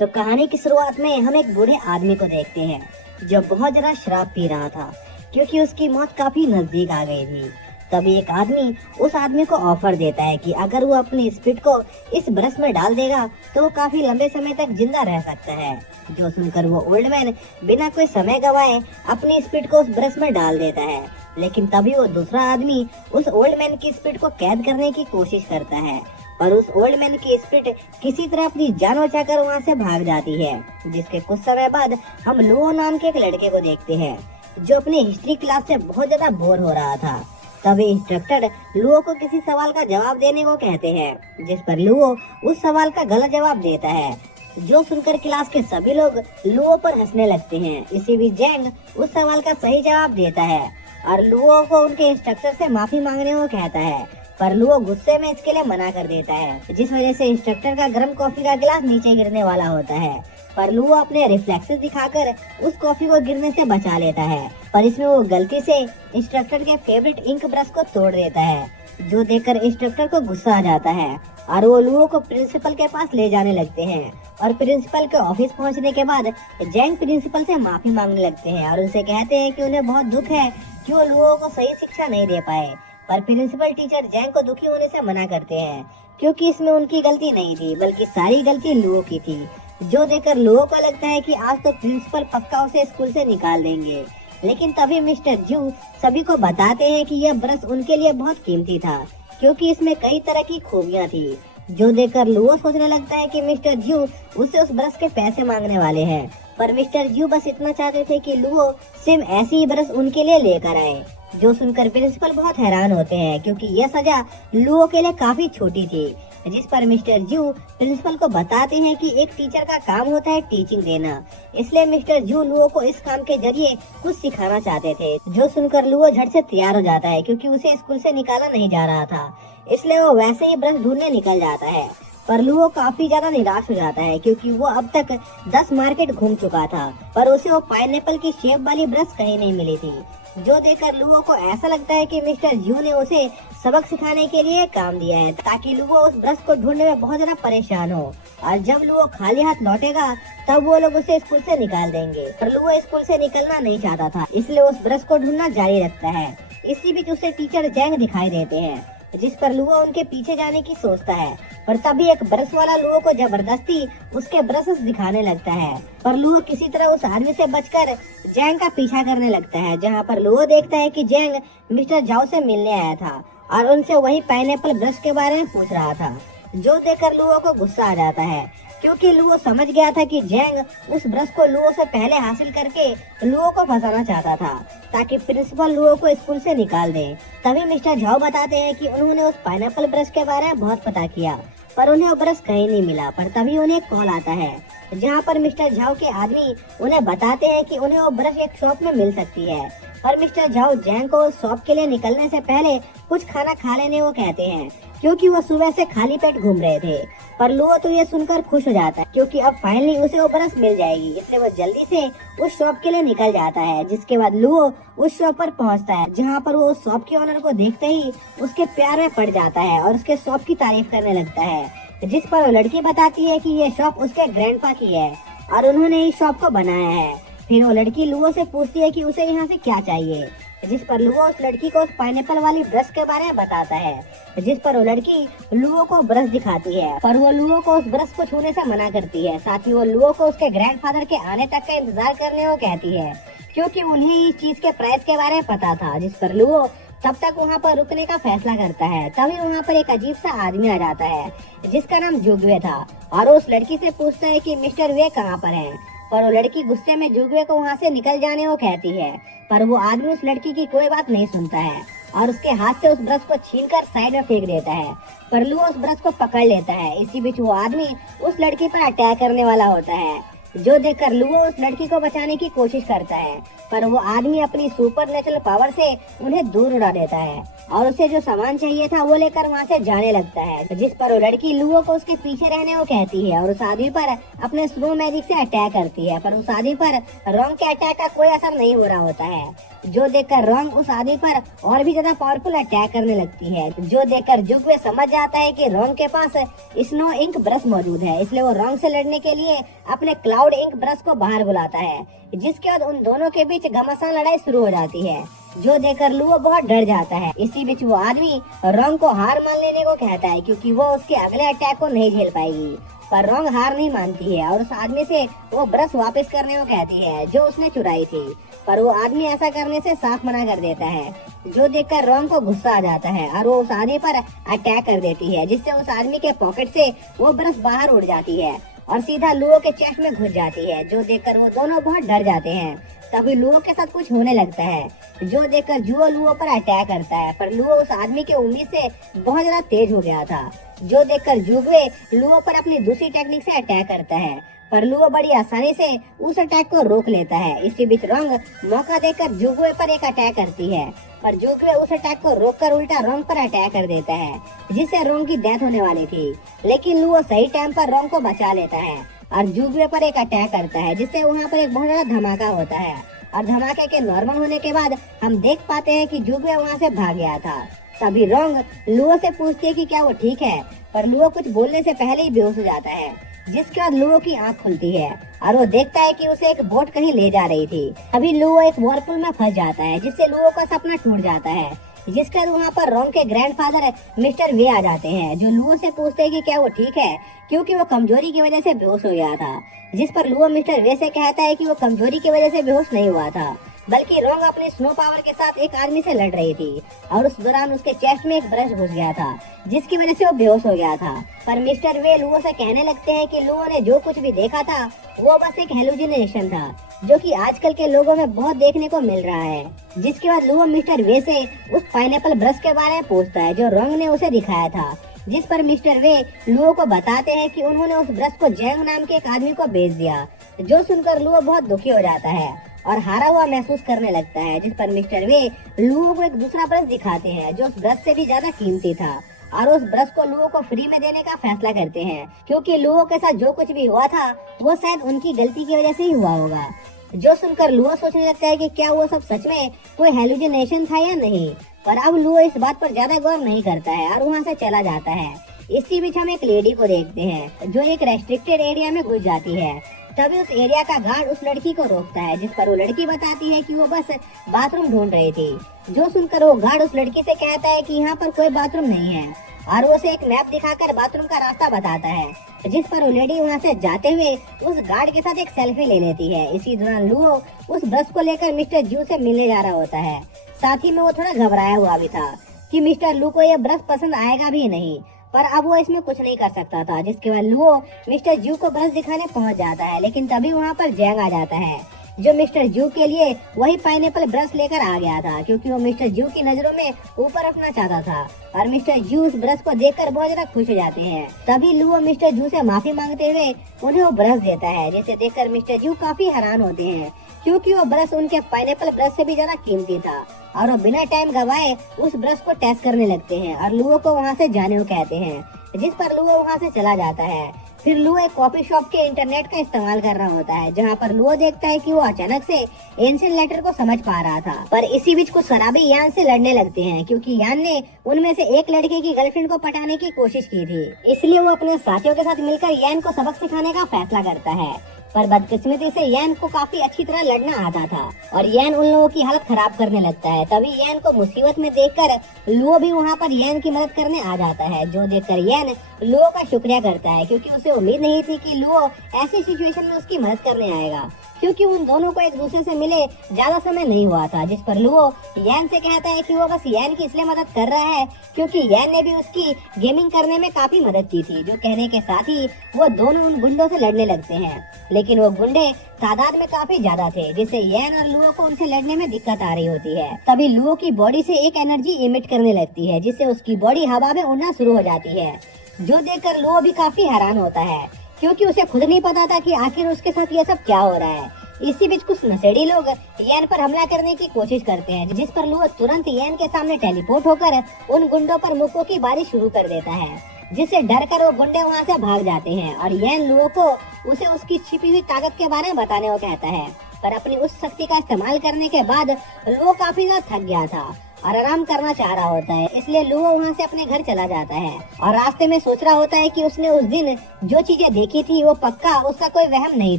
तो कहानी की शुरुआत में हम एक बूढ़े आदमी को देखते हैं जो बहुत ज्यादा शराब पी रहा था क्योंकि उसकी मौत काफी नजदीक आ गई थी। तभी एक आदमी उस आदमी को ऑफर देता है कि अगर वो अपनी स्पिरिट को इस ब्रश में डाल देगा तो वो काफी लंबे समय तक जिंदा रह सकता है। जो सुनकर वो ओल्ड मैन बिना कोई समय गवाए अपनी स्पिरिट को उस ब्रश में डाल देता है। लेकिन तभी वो दूसरा आदमी उस ओल्ड मैन की स्पिरिट को कैद करने की कोशिश करता है और उस ओल्ड मैन की स्पिरिट किसी तरह अपनी जान बचाकर वहाँ से भाग जाती है। जिसके कुछ समय बाद हम लुओ नाम के एक लड़के को देखते हैं जो अपनी हिस्ट्री क्लास से बहुत ज्यादा बोर हो रहा था। तभी इंस्ट्रक्टर लुओ को किसी सवाल का जवाब देने को कहते हैं, जिस पर लुओ उस सवाल का गलत जवाब देता है। जो सुनकर क्लास के सभी लोग लुओ पर हंसने लगते हैं। इसी बीच जैंग उस सवाल का सही जवाब देता है और लुओ को उनके इंस्ट्रक्टर से माफी मांगने को कहता है, पर लुओ गुस्से में इसके लिए मना कर देता है, जिस वजह से इंस्ट्रक्टर का गर्म कॉफी का गिलास नीचे गिरने वाला होता है। पर लुओ अपने रिफ्लेक्सेस दिखाकर उस कॉफी को गिरने से बचा लेता है, पर इसमें वो गलती से इंस्ट्रक्टर के फेवरेट इंक ब्रश को तोड़ देता है, जो देखकर इंस्ट्रक्टर को गुस्सा आ जाता है और वो लुओ को प्रिंसिपल के पास ले जाने लगते हैं। और प्रिंसिपल के ऑफिस पहुंचने के बाद जैंग प्रिंसिपल से माफी मांगने लगते हैं और उनसे कहते हैं कि उन्हें बहुत दुख है कि वो लुओ को सही शिक्षा नहीं दे पाए। पर प्रिंसिपल टीचर जैंग को दुखी होने से मना करते हैं क्योंकि इसमें उनकी गलती नहीं थी बल्कि सारी गलती लुओ की थी। जो देखकर लुओ को लगता है कि आज तो प्रिंसिपल पक्का उसे स्कूल से निकाल देंगे। लेकिन तभी मिस्टर जू सभी को बताते हैं कि यह ब्रश उनके लिए बहुत कीमती था क्योंकि इसमें कई तरह की खूबियां थी। जो देखकर लुओ सोचने लगता है कि मिस्टर जू उससे उस ब्रश के पैसे मांगने वाले हैं, पर मिस्टर जू बस इतना चाहते थे कि लुओ सिर्फ ऐसी ही ब्रश उनके लिए लेकर आए। जो सुनकर प्रिंसिपल बहुत हैरान होते हैं क्योंकि यह सजा लुओ के लिए काफी छोटी थी। जिस पर मिस्टर जू प्रिंसिपल को बताते हैं कि एक टीचर का काम होता है टीचिंग देना, इसलिए मिस्टर जू लुओ को इस काम के जरिए कुछ सिखाना चाहते थे। जो सुनकर लुओ झट से तैयार हो जाता है क्योंकि उसे स्कूल से निकाला नहीं जा रहा था, इसलिए वो वैसे ही ब्रश ढूंढने निकल जाता है। पर लुओ काफी ज्यादा निराश हो जाता है क्योंकि वो अब तक 10 मार्केट घूम चुका था, पर उसे वो पाइनएप्पल की शेप वाली ब्रश कहीं नहीं मिली थी। जो देखकर लुओ को ऐसा लगता है कि मिस्टर जू ने उसे सबक सिखाने के लिए काम दिया है ताकि लुओ उस ब्रश को ढूंढने में बहुत ज्यादा परेशान हो, और जब लुओ खाली हाथ लौटेगा तब वो लोग उसे स्कूल से निकाल देंगे। पर लुओ स्कूल से निकलना नहीं चाहता था, इसलिए उस ब्रश को ढूंढना जारी रखता है। इसी बीच उसे टीचर जैंग दिखाई देते हैं, जिस पर लुओ उनके पीछे जाने की सोचता है, पर तभी एक ब्रश वाला लुओ को जबरदस्ती उसके ब्रशेस दिखाने लगता है। पर लुओ किसी तरह उस आदमी से बचकर जैंग का पीछा करने लगता है, जहां पर लुओ देखता है कि जैंग मिस्टर जाओ से मिलने आया था और उनसे वही पाइनएप्पल ब्रश के बारे में पूछ रहा था। जो देखकर लुओ को गुस्सा आ जाता है क्योंकि लुओ समझ गया था कि जैंग उस ब्रश को लुओ से पहले हासिल करके लुओ को फंसाना चाहता था ताकि प्रिंसिपल लुओ को स्कूल से निकाल दे। तभी मिस्टर झाओ बताते हैं कि उन्होंने उस पाइनएप्पल ब्रश के बारे में बहुत पता किया, पर उन्हें वो ब्रश कहीं नहीं मिला। पर तभी उन्हें कॉल आता है जहाँ पर मिस्टर झाओ के आदमी उन्हें बताते हैं कि उन्हें वो ब्रश एक शॉप में मिल सकती है। पर मिस्टर झाओ जैंग को शॉप के लिए निकलने से पहले कुछ खाना खा लेने को कहते हैं क्योंकि वो सुबह से खाली पेट घूम रहे थे। पर लुओ तो ये सुनकर खुश हो जाता है क्योंकि अब फाइनली उसे वो ब्रश मिल जाएगी, इसलिए वो जल्दी से उस शॉप के लिए निकल जाता है। जिसके बाद लुओ उस शॉप पर पहुंचता है जहां पर वो उस शॉप के ओनर को देखते ही उसके प्यार में पड़ जाता है और उसके शॉप की तारीफ करने लगता है। जिस पर वो लड़की बताती है कि ये शॉप उसके ग्रैंडपा की है और उन्होंने इस शॉप को बनाया है। फिर वो लड़की लुओ से पूछती है कि उसे यहाँ से क्या चाहिए, जिस पर लुओ उस लड़की को उस पाइनएप्पल वाली ब्रश के बारे में बताता है। जिस पर वो लड़की लुओ को ब्रश दिखाती है, पर वो लुओ को उस ब्रश को छूने से मना करती है। साथ ही वो लुओ को उसके ग्रैंडफादर के आने तक का इंतजार करने को कहती है क्योंकि उन्हें इस चीज के प्राइस के बारे में पता था। जिस पर लुओ तब तक वहाँ पर रुकने का फैसला करता है। तभी वहाँ पर एक अजीब सा आदमी आ जाता है जिसका नाम जुगवे था और उस लड़की से पूछता है कि मिस्टर वे कहाँ पर है। पर वो लड़की गुस्से में जुगवे को वहाँ से निकल जाने को कहती है, पर वो आदमी उस लड़की की कोई बात नहीं सुनता है और उसके हाथ से उस ब्रश को छीनकर साइड में फेंक देता है। पर लुओ उस ब्रश को पकड़ लेता है। इसी बीच वो आदमी उस लड़की पर अटैक करने वाला होता है, जो देखकर लुओ उस लड़की को बचाने की कोशिश करता है, पर वो आदमी अपनी सुपर नेचुरल पावर से उन्हें दूर उड़ा देता है और उसे जो सामान चाहिए था वो लेकर वहाँ से जाने लगता है। जिस पर वो लड़की लुओ को उसके पीछे रहने को कहती है और उस आदमी पर अपने स्नो मैजिक से अटैक करती है, पर उस आदमी पर रोंग के अटैक का कोई असर नहीं हो रहा होता है। जो देखकर रोंग उस आदमी पर और भी ज्यादा पावरफुल अटैक करने लगती है। जो देखकर जुगवे समझ जाता है कि रोंग के पास स्नो इंक ब्रश मौजूद है, इसलिए वो रोंग से लड़ने के लिए अपने क्लाउड इंक ब्रश को बाहर बुलाता है, जिसके बाद उन दोनों के बीच घमासान लड़ाई शुरू हो जाती है। जो देखकर लुओ बहुत डर जाता है। इसी बीच वो आदमी रोंग को हार मान लेने को कहता है, क्योंकि वो उसके अगले अटैक को नहीं झेल पाएगी, पर रोंग हार नहीं मानती है और उस आदमी से वो ब्रश वापस करने को कहती है जो उसने चुराई थी, पर वो आदमी ऐसा करने से साफ मना कर देता है। जो देखकर रोंग को गुस्सा आ जाता है और वो उस आदमी पर अटैक कर देती है, जिससे उस आदमी के पॉकेट से वो ब्रश बाहर उड़ जाती है और सीधा लुओ के चेस्ट में घुस जाती है। जो देखकर वो दोनों बहुत डर जाते हैं। तभी लुओ के साथ कुछ होने लगता है। जो देखकर जुओ लुओ पर अटैक करता है, पर लुओ उस आदमी के उम्मीद से बहुत ज्यादा तेज हो गया था। जो देखकर जुगवे लुओ पर अपनी दूसरी टेक्निक से अटैक करता है, पर लुओ बड़ी आसानी से उस अटैक को रोक लेता है। इसी बीच रोंग मौका देकर जुगवे पर एक अटैक करती है, पर जुगवे उस अटैक को रोककर उल्टा रोंग पर अटैक कर देता है, जिससे रोंग की डेथ होने वाली थी। लेकिन लुओ सही टाइम पर रोंग को बचा लेता है और जुगवे पर एक अटैक करता है, जिससे वहाँ पर एक बहुत बड़ा धमाका होता है। और धमाके के नॉर्मल होने के बाद हम देख पाते हैं कि जुगवे वहाँ से भाग गया था। तभी रोंग लुओ से पूछती है कि क्या वो ठीक है, पर लुओ कुछ बोलने से पहले ही बेहोश हो जाता है। जिसके बाद लुओ की आंख खुलती है और वो देखता है कि उसे एक बोट कहीं ले जा रही थी। अभी लुओ एक व्हर्लपूल में फंस जाता है, जिससे लुओ का सपना टूट जाता है। जिसके बाद वहाँ पर रोंग के ग्रैंडफादर मिस्टर वे आ जाते हैं, जो लुओ से पूछते हैं कि क्या वो ठीक है, क्योंकि वो कमजोरी की वजह से बेहोश हो गया था। जिस पर लुओ मिस्टर वे से कहता है कि वो कमजोरी की वजह से बेहोश नहीं हुआ था, बल्कि रोंग अपने स्नो पावर के साथ एक आदमी से लड़ रही थी और उस दौरान उसके चेस्ट में एक ब्रश घुस गया था, जिसकी वजह से वो बेहोश हो गया था। पर मिस्टर वे लुओ से कहने लगते हैं कि लुओ ने जो कुछ भी देखा था वो बस एक हेलुसिनेशन था, जो कि आजकल के लोगों में बहुत देखने को मिल रहा है। जिसके बाद लुओ मिस्टर वे से उस पाइनएप्पल ब्रश के बारे में पूछता है जो रोंग ने उसे दिखाया था। जिस पर मिस्टर वे लुओ को बताते हैं कि उन्होंने उस ब्रश को जैंग नाम के एक आदमी को बेच दिया। जो सुनकर लुओ बहुत दुखी हो जाता है और हारा हुआ महसूस करने लगता है। जिस पर मिस्टर वे लुओ को एक दूसरा ब्रश दिखाते हैं जो उस ब्रश से भी ज्यादा कीमती था और उस ब्रश को लुओ को फ्री में देने का फैसला करते हैं, क्योंकि लुओ के साथ जो कुछ भी हुआ था वो शायद उनकी गलती की वजह से ही हुआ होगा। जो सुनकर लुओ सोचने लगता है कि क्या वो सब सच में कोई हेलुसिनेशन था या नहीं, पर अब लुओ इस बात पर ज्यादा गौर नहीं करता है और वहाँ से चला जाता है। इसी बीच हम एक लेडी को देखते हैं जो एक रेस्ट्रिक्टेड एरिया में घुस जाती है। तभी उस एरिया का गार्ड उस लड़की को रोकता है, जिस पर वो लड़की बताती है कि वो बस बाथरूम ढूंढ रही थी। जो सुनकर वो गार्ड उस लड़की से कहता है कि यहाँ पर कोई बाथरूम नहीं है और वो उसे एक मैप दिखाकर बाथरूम का रास्ता बताता है। जिस पर वो लेडी वहाँ से जाते हुए उस गार्ड के साथ एक सेल्फी ले लेती है। इसी दौरान लुओ उस ब्रश को लेकर मिस्टर जू से मिलने जा रहा होता है। साथ ही में वो थोड़ा घबराया हुआ भी था कि मिस्टर लू को यह ब्रश पसंद आएगा भी नहीं, पर अब वो इसमें कुछ नहीं कर सकता था। जिसके बाद लुओ मिस्टर जू को ब्रश दिखाने पहुंच जाता है, लेकिन तभी वहाँ पर जैंग आ जाता है जो मिस्टर जू के लिए वही पाइनएप्पल ब्रश लेकर आ गया था, क्योंकि वो मिस्टर जू की नजरों में ऊपर रखना चाहता था। और मिस्टर जू उस ब्रश को देखकर बहुत ज्यादा खुश हो जाते हैं। तभी लुओ मिस्टर जू से माफी मांगते हुए उन्हें वो ब्रश देता है, जिसे देखकर मिस्टर जू काफी हैरान होते हैं, क्योंकि वो ब्रश उनके पाइनएप्पल ब्रश से भी ज्यादा कीमती था। और वो बिना टाइम गवाए उस ब्रश को टेस्ट करने लगते हैं और लुओ को वहाँ से जाने को कहते हैं। जिस पर लुओ वहाँ से चला जाता है। फिर लुओ एक कॉफी शॉप के इंटरनेट का इस्तेमाल कर रहा होता है, जहाँ पर लुओ देखता है कि वो अचानक से एंशिएंट लेटर को समझ पा रहा था। पर इसी बीच कुछ शराबी यान से लड़ने लगते हैं, क्योंकि यान ने उनमें से एक लड़के की गर्लफ्रेंड को पटाने की कोशिश की थी। इसलिए वो अपने साथियों के साथ मिलकर यान को सबक सिखाने का फैसला करता है। पर बदकिस्मती से यान को काफी अच्छी तरह लड़ना आता था और यान उन लोगों की हालत खराब करने लगता है। तभी यान को मुसीबत में देखकर लुओ भी वहाँ पर यान की मदद करने आ जाता है, जो देखकर यान लुओ का शुक्रिया करता है, क्योंकि उसे उम्मीद नहीं थी कि लुओ ऐसी सिचुएशन में उसकी मदद करने आएगा, क्योंकि उन दोनों को एक दूसरे से मिले ज्यादा समय नहीं हुआ था। जिस पर लुओ यान से कहता है कि वो बस यान की इसलिए मदद कर रहा है क्योंकि यान ने भी उसकी गेमिंग करने में काफी मदद की थी। जो कहने के साथ ही वो दोनों उन गुंडों से लड़ने लगते हैं, लेकिन वो गुंडे तादाद में काफी ज्यादा थे, जिससे यान और लुओ को उनसे लड़ने में दिक्कत आ रही होती है। तभी लुओ की बॉडी से एक एनर्जी इमिट करने लगती है, जिससे उसकी बॉडी हवा में उड़ना शुरू हो जाती है। जो देखकर लुओ भी काफी हैरान होता है क्योंकि उसे खुद नहीं पता था कि आखिर उसके साथ ये सब क्या हो रहा है। इसी बीच कुछ नशेड़ी लोग येन पर हमला करने की कोशिश करते हैं, जिस पर लुओ तुरंत येन के सामने टेलीपोर्ट होकर उन गुंडों पर मुक्कों की बारिश शुरू कर देता है, जिससे डरकर वो गुंडे वहां से भाग जाते हैं और येन लुओ को उसे उसकी छिपी हुई ताकत के बारे में बताने को कहता है। पर अपनी उस शक्ति का इस्तेमाल करने के बाद लुओ काफी ज्यादा थक गया था और आराम करना चाह रहा होता है, इसलिए लुओ वहाँ से अपने घर चला जाता है और रास्ते में सोच रहा होता है कि उसने उस दिन जो चीजें देखी थी वो पक्का उसका कोई वहम नहीं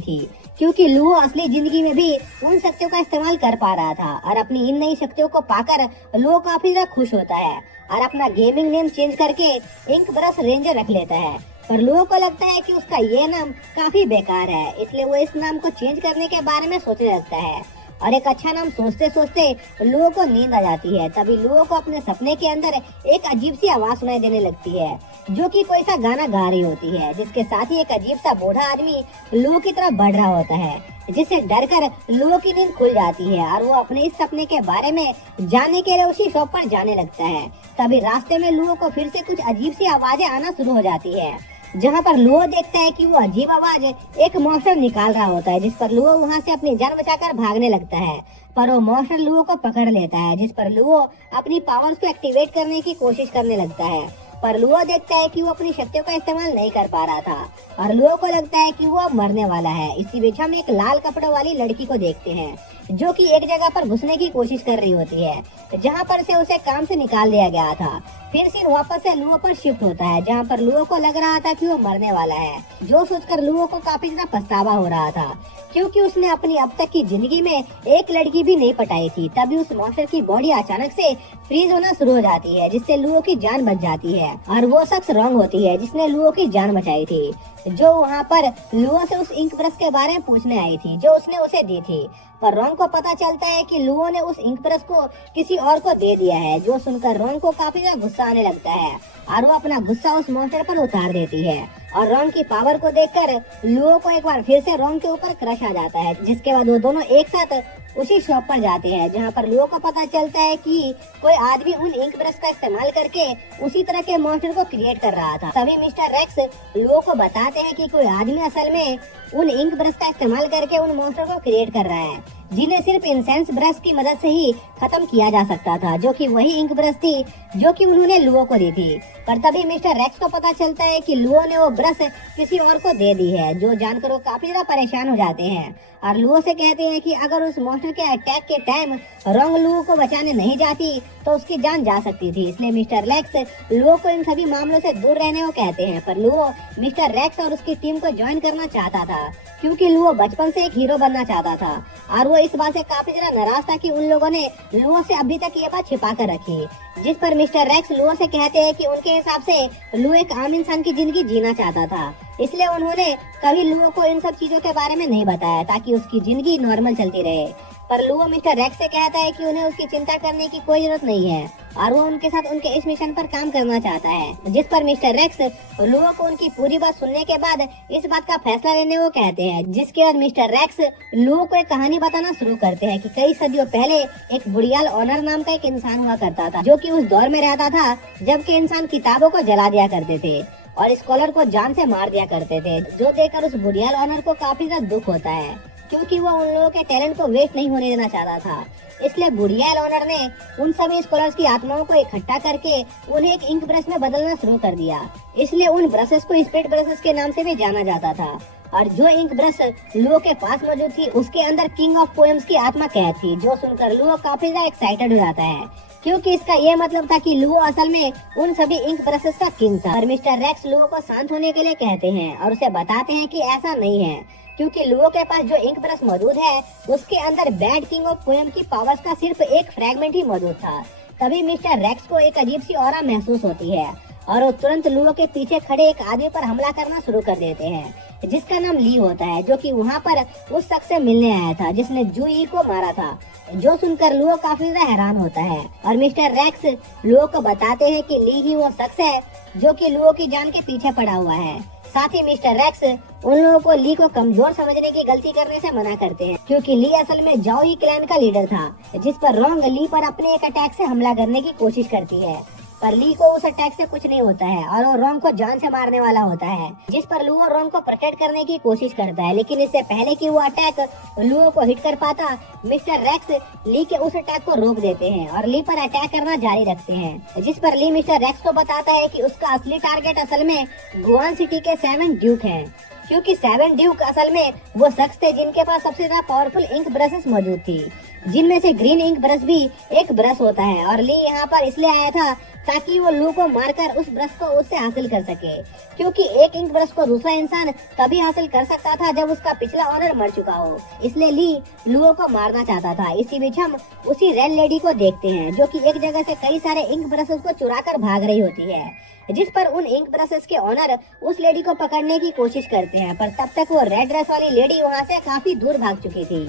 थी, क्योंकि लुओ असली जिंदगी में भी उन शक्तियों का इस्तेमाल कर पा रहा था। और अपनी इन नई शक्तियों को पाकर लुओ काफी ज्यादा खुश होता है और अपना गेमिंग नेम चेंज करके इंक ब्रश रेंजर रख लेता है। पर लुओ को लगता है कि उसका ये नाम काफी बेकार है, इसलिए वो इस नाम को चेंज करने के बारे में सोचने लगता है और एक अच्छा नाम सोचते सोचते लुओ को नींद आ जाती है। तभी लुओ को अपने सपने के अंदर एक अजीब सी आवाज सुनाई देने लगती है, जो कि कोई सा गाना गा रही होती है, जिसके साथ ही एक अजीब सा बूढ़ा आदमी लुओ की तरफ बढ़ रहा होता है, जिससे डरकर लुओ की नींद खुल जाती है और वो अपने इस सपने के बारे में जानने के लिए उसी शॉप पर जाने लगता है। तभी रास्ते में लुओ को फिर से कुछ अजीब सी आवाजें आना शुरू हो जाती है, जहाँ पर लुओ देखता है कि वो अजीब आवाज एक मॉन्स्टर निकाल रहा होता है, जिस पर लुओ वहाँ से अपनी जान बचाकर भागने लगता है। पर वो मॉन्स्टर लुओ को पकड़ लेता है, जिस पर लुओ अपनी पावर्स को एक्टिवेट करने की कोशिश करने लगता है। पर लुओ देखता है कि वो अपनी शक्तियों का इस्तेमाल नहीं कर पा रहा था और लुओ को लगता है कि वो अब मरने वाला है। इसी बीच हम एक लाल कपड़ों वाली लड़की को देखते हैं, जो कि एक जगह पर घुसने की कोशिश कर रही होती है, जहां पर से उसे काम से निकाल दिया गया था। फिर सीन वापस से लुओ पर शिफ्ट होता है, जहां पर लुओ को लग रहा था कि वो मरने वाला है, जो सोचकर लुओ को काफी ज्यादा पछतावा हो रहा था, क्योंकि उसने अपनी अब तक की जिंदगी में एक लड़की भी नहीं पटाई थी। तभी उस मॉन्स्टर की बॉडी अचानक से फ्रीज होना शुरू हो जाती है, जिससे लुओ की जान बच जाती है और वो शख्स रॉन्ग होती है जिसने लुओ की जान बचाई थी, जो वहाँ पर लुओ से उस इंक ब्रश के बारे में पूछने आई थी, जो उसने उसे दी थी। पर रोंग को पता चलता है कि लुओ ने उस इंक ब्रश को किसी और को दे दिया है, जो सुनकर रोंग को काफी ज्यादा गुस्सा आने लगता है और वो अपना गुस्सा उस मॉन्स्टर पर उतार देती है। और रोंग की पावर को देखकर लुओ को एक बार फिर से रोंग के ऊपर क्रश आ जाता है, जिसके बाद वो दोनों एक साथ उसी शॉप पर जाते हैं, जहाँ पर लुओ को पता चलता है कि कोई आदमी उन इंक ब्रश का इस्तेमाल करके उसी तरह के मॉन्स्टर को क्रिएट कर रहा था। तभी मिस्टर रेक्स लुओ को बताते हैं कि कोई आदमी असल में उन इंक ब्रश का इस्तेमाल करके उन मॉन्स्टर को क्रिएट कर रहा है, जिन्हें सिर्फ इंसेंस ब्रश की मदद से ही खत्म किया जा सकता था, जो कि वही इंक ब्रश थी जो कि उन्होंने लुओ को दी थी। पर तभी मिस्टर रेक्स को पता चलता है कि लुओ ने वो ब्रश किसी और को दे दी है, जो जानकर वो काफी ज्यादा परेशान हो जाते हैं और लुओ से कहते हैं कि अगर उस मॉन्स्टर के अटैक के टाइम रोंग लुओ को बचाने नहीं जाती तो उसकी जान जा सकती थी। इसलिए मिस्टर रेक्स लुओ को इन सभी मामलों से दूर रहने को कहते हैं। पर लुओ मिस्टर रेक्स और उसकी टीम को ज्वाइन करना चाहता था, क्योंकि लुओ बचपन से एक हीरो बनना चाहता था और वो इस बात से काफी ज्यादा नाराज था कि उन लोगों ने लुओ से अभी तक ये बात छिपा कर रखी। जिस पर मिस्टर रेक्स लुओ से कहते हैं कि उनके हिसाब से लुओ एक आम इंसान की जिंदगी जीना चाहता था, इसलिए उन्होंने कभी लुओ को इन सब चीजों के बारे में नहीं बताया, ताकि उसकी जिंदगी नॉर्मल चलती रहे। पर लुओ मिस्टर रेक्स से कहता है कि उन्हें उसकी चिंता करने की कोई जरूरत नहीं है और वो उनके साथ उनके इस मिशन पर काम करना चाहता है। जिस पर मिस्टर रेक्स लुओ को उनकी पूरी बात सुनने के बाद इस बात का फैसला लेने को कहते हैं। जिसके बाद मिस्टर रेक्स लुओ को एक कहानी बताना शुरू करते हैं कि कई सदियों पहले एक बुढ़ियाल ऑनर नाम का एक इंसान हुआ करता था, जो कि उस दौर में रहता था जबकि इंसान किताबों को जला दिया करते थे और स्कॉलर को जान से मार दिया करते थे, जो देखकर उस बुढ़ियाल ऑनर को काफी ज्यादा दुख होता है, क्योंकि वो उन लोगों के टैलेंट को वेस्ट नहीं होने देना चाहता था। इसलिए बुढ़ियाल ऑनर ने उन सभी स्कॉलर्स की आत्माओं को इकट्ठा करके उन्हें एक इंक ब्रश में बदलना शुरू कर दिया। इसलिए उन ब्रशेस को स्पिरिट ब्रशेस के नाम से भी जाना जाता था और जो इंक ब्रश लुओ के पास मौजूद थी उसके अंदर किंग ऑफ पोएम्स की आत्मा कैद थी, जो सुनकर लुओ काफी ज्यादा एक्साइटेड हो जाता है, क्योंकि इसका ये मतलब था कि लुओ असल में उन सभी इंक ब्रशेस का किंग था। और मिस्टर रेक्स लुओ को शांत होने के लिए कहते हैं और उसे बताते हैं कि ऐसा नहीं है, क्योंकि लुओ के पास जो इंक ब्रश मौजूद है उसके अंदर बैड किंग ऑफ पोएम की पावर्स का सिर्फ एक फ्रैगमेंट ही मौजूद था। तभी मिस्टर रेक्स को एक अजीब सी ऑरा महसूस होती है और वो तुरंत लुओ के पीछे खड़े एक आदमी पर हमला करना शुरू कर देते हैं, जिसका नाम ली होता है, जो कि वहाँ पर उस शख्स से मिलने आया था जिसने जुई को मारा था। जो सुनकर लुओ काफी ज्यादा हैरान होता है और मिस्टर रेक्स लुओ को बताते हैं कि ली ही वो शख्स है जो कि लुओ की जान के पीछे पड़ा हुआ है। साथ ही मिस्टर रेक्स उन लोगों को ली को कमजोर समझने की गलती करने से मना करते हैं, क्योंकि ली असल में जाओई क्लैन का लीडर था, जिस पर रोंग ली पर अपने एक अटैक से हमला करने की कोशिश करती है। पर ली को उस अटैक से कुछ नहीं होता है और वो रोंग को जान से मारने वाला होता है, जिस पर लुओ रोंग को प्रोटेक्ट करने की कोशिश करता है। लेकिन इससे पहले कि वो अटैक लुओ को हिट कर पाता, मिस्टर रेक्स ली के उस अटैक को रोक देते हैं और ली पर अटैक करना जारी रखते हैं, जिस पर ली मिस्टर रेक्स को बताता है कि उसका असली टारगेट असल में गुआन सिटी के 7 ड्यूक हैं, क्योंकि 7 ड्यूक असल में वो शख्स थे जिनके पास सबसे ज्यादा पावरफुल इंक ब्रशेस मौजूद थी, जिनमें से ग्रीन इंक ब्रश भी एक ब्रश होता है। और ली यहाँ पर इसलिए आया था ताकि वो लू को मारकर उस ब्रश को उससे हासिल कर सके, क्योंकि एक इंक ब्रश को दूसरा इंसान तभी हासिल कर सकता था जब उसका पिछला ऑनर मर चुका हो। इसलिए ली लुओ को मारना चाहता था। इसी बीच हम उसी रेड लेडी को देखते हैं जो कि एक जगह से कई सारे इंक ब्रशेस को चुरा कर भाग रही होती है, जिस पर उन इंक ब्रशेस के ऑनर उस लेडी को पकड़ने की कोशिश करते हैं, पर तब तक वो रेड ड्रेस वाली लेडी वहाँ से काफी दूर भाग चुकी थी।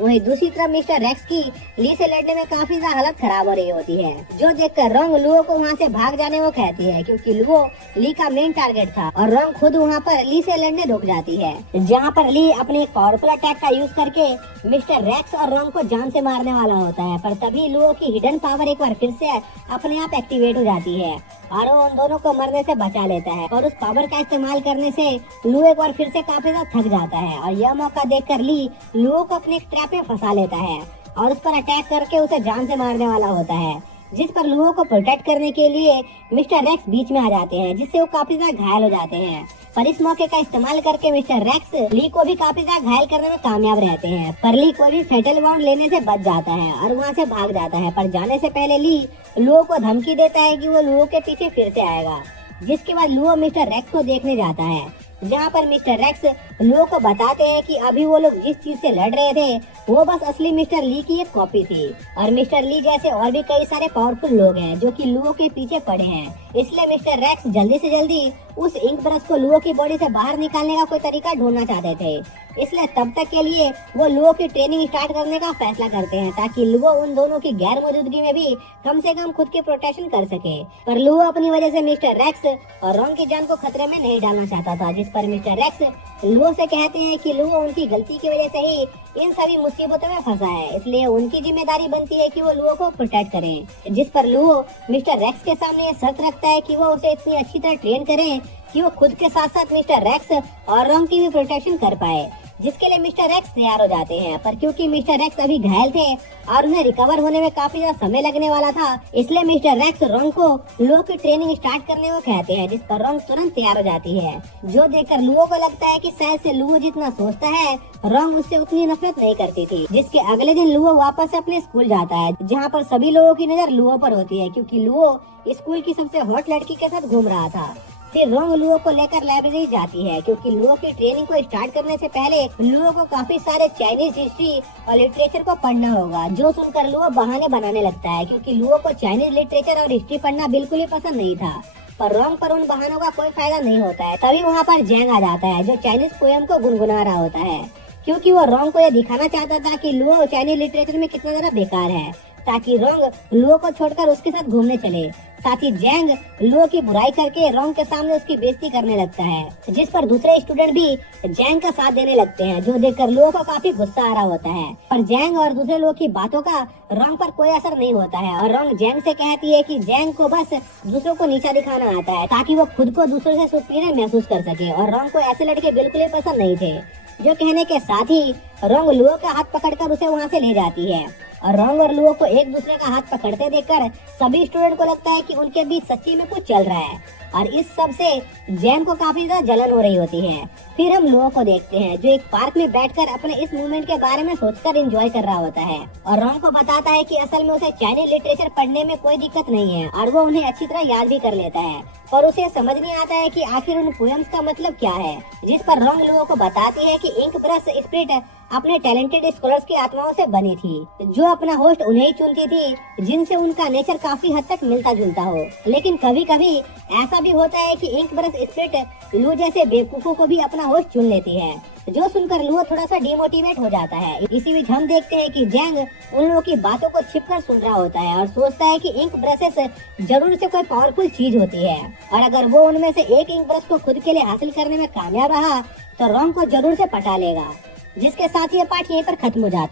वहीं दूसरी तरफ मिस्टर रेक्स की ली से लड़ने में काफी ज्यादा हालत खराब हो रही होती है, जो देखकर रोंग लुओ को वहाँ से भाग जाने को कहती है, क्योंकि लुओ ली का मेन टारगेट था और रोंग खुद वहाँ पर ली से लड़ने रुक जाती है, जहाँ पर ली अपने एक अटैक का यूज करके मिस्टर रेक्स और रोंग को जान से मारने वाला होता है। पर तभी लुओ की हिडन पावर एक बार फिर से अपने आप एक्टिवेट हो जाती है और वो उन दोनों को मरने से बचा लेता है। और उस पावर का इस्तेमाल करने से लू एक बार फिर से काफी ज्यादा थक जाता है और यह मौका देखकर ली लू को अपने एक ट्रैप में फंसा लेता है और उस पर अटैक करके उसे जान से मारने वाला होता है, जिस पर लुओ को प्रोटेक्ट करने के लिए मिस्टर रेक्स बीच में आ जाते हैं, जिससे वो काफी ज्यादा घायल हो जाते हैं। पर इस मौके का इस्तेमाल करके मिस्टर रेक्स ली को भी काफी ज्यादा घायल करने में कामयाब रहते हैं, पर ली को भी फेटल वाउंड लेने से बच जाता है और वहाँ से भाग जाता है। पर जाने से पहले ली लुओ को धमकी देता है कि वो लुओ के पीछे फिर से आएगा, जिसके बाद लुओ मिस्टर रेक्स को देखने जाता है, जहाँ पर मिस्टर रेक्स लुओ को बताते हैं कि अभी वो लोग जिस चीज से लड़ रहे थे वो बस असली मिस्टर ली की एक कॉपी थी और मिस्टर ली जैसे और भी कई सारे पावरफुल लोग हैं जो कि लुओ के पीछे पड़े हैं। इसलिए मिस्टर रेक्स जल्दी से जल्दी उस इंक ब्रश को लुओ की बॉडी से बाहर निकालने का कोई तरीका ढूंढना चाहते थे। इसलिए तब तक के लिए वो लुओ की ट्रेनिंग स्टार्ट करने का फैसला करते हैं, ताकि लुओ उन दोनों की गैर मौजूदगी में भी कम से कम खुद की प्रोटेक्शन कर सके। पर लुओ अपनी वजह से मिस्टर रेक्स और रोंग की जान को खतरे में नहीं डालना चाहता था, जिस पर मिस्टर रेक्स लुओ से कहते हैं कि लुओ उनकी गलती की वजह से ही इन सभी मुसीबतों में फंसा है, इसलिए उनकी जिम्मेदारी बनती है कि वो लुओ को प्रोटेक्ट करें। जिस पर लुओ मिस्टर रेक्स के सामने ये शर्त रखता है कि वो उसे इतनी अच्छी तरह ट्रेन करें कि वो खुद के साथ साथ मिस्टर रेक्स और रोंग की भी प्रोटेक्शन कर पाए, जिसके लिए मिस्टर रेक्स तैयार हो जाते हैं। पर क्योंकि मिस्टर रेक्स अभी घायल थे और उन्हें रिकवर होने में काफी ज्यादा समय लगने वाला था, इसलिए मिस्टर रेक्स रोंग को लुओ की ट्रेनिंग स्टार्ट करने को कहते हैं, जिस पर रोंग तुरंत तैयार हो जाती है, जो देखकर लुओ को लगता है कि शायद से लुओ जितना सोचता है रोंग उससे उतनी नफरत नहीं करती थी। जिसके अगले दिन लुओ वापस अपने स्कूल जाता है, जहाँ पर सभी लोगों की नजर लुओ पर होती है, क्योंकि लुओ स्कूल की सबसे हॉट लड़की के साथ घूम रहा था। फिर रोंग लुओ को लेकर लाइब्रेरी जाती है, क्योंकि लुओ की ट्रेनिंग को स्टार्ट करने से पहले लुओ को काफी सारे चाइनीज हिस्ट्री और लिटरेचर को पढ़ना होगा, जो सुनकर लुओ बहाने बनाने लगता है, क्योंकि लुओ को चाइनीज लिटरेचर और हिस्ट्री पढ़ना बिल्कुल ही पसंद नहीं था। पर रोंग पर उन बहानों का कोई फायदा नहीं होता है। तभी वहाँ पर जैंग आ जाता है, जो चाइनीज पोएम को गुनगुना रहा होता है, क्योंकि वो रोंग को यह दिखाना चाहता था कि लुओ चाइनीज लिटरेचर में कितना ज्यादा बेकार है, ताकि रोंग लुओ को छोड़कर उसके साथ घूमने चले। साथ ही जैंग लुओ की बुराई करके रोंग के सामने उसकी बेइज्जती करने लगता है, जिस पर दूसरे स्टूडेंट भी जैंग का साथ देने लगते हैं, जो देखकर लुओ को काफी गुस्सा आ रहा होता है। पर जैंग और दूसरे लोगों की बातों का रोंग पर कोई असर नहीं होता है और रोंग जैंग से कहती है कि जैंग को बस दूसरों को नीचा दिखाना आता है, ताकि वो खुद को दूसरों से सुपीरियर महसूस कर सके। और रोंग को ऐसे लड़के बिल्कुल ही पसंद नहीं थे, जो कहने के साथ ही रोंग लुओ का हाथ पकड़कर उसे वहाँ से ले जाती है। और रोंग और लुओ को एक दूसरे का हाथ पकड़ते देखकर सभी स्टूडेंट को लगता है कि उनके बीच सच्ची में कुछ चल रहा है और इस सब से जैन को काफी ज्यादा जलन हो रही होती है। फिर हम लुओ को देखते हैं, जो एक पार्क में बैठकर अपने इस मूवमेंट के बारे में सोचकर एंजॉय कर रहा होता है और रोंग को बताता है कि असल में उसे चाइनीज लिटरेचर पढ़ने में कोई दिक्कत नहीं है और वो उन्हें अच्छी तरह याद भी कर लेता है, पर उसे समझ नहीं आता है कि आखिर उन पोएम्स का मतलब क्या है। जिस पर रोंग लुओ को बताती है कि इंक ब्रश स्पिरिट अपने टैलेंटेड स्कॉलर्स की आत्माओं से बनी थी, जो अपना होस्ट उन्हें ही चुनती थी, जिनसे उनका नेचर काफी हद तक मिलता जुलता हो। लेकिन कभी कभी ऐसा भी होता है कि इंक ब्रश स्पिरिट लू जैसे बेवकूफों को भी अपना होस्ट चुन लेती है, जो सुनकर लुओ थोड़ा सा डिमोटिवेट हो जाता है। इसी बीच हम देखते हैं कि जैंग उन लोगों की बातों को छिपकर सुन रहा होता है और सोचता है कि इंक ब्रशेस जरूर से कोई पावरफुल चीज होती है और अगर वो उनमें से एक इंक ब्रश को खुद के लिए हासिल करने में कामयाब रहा तो रोंग को जरूर से पटा लेगा। जिसके साथ ये पार्ट यहीं पर खत्म हो जाता है।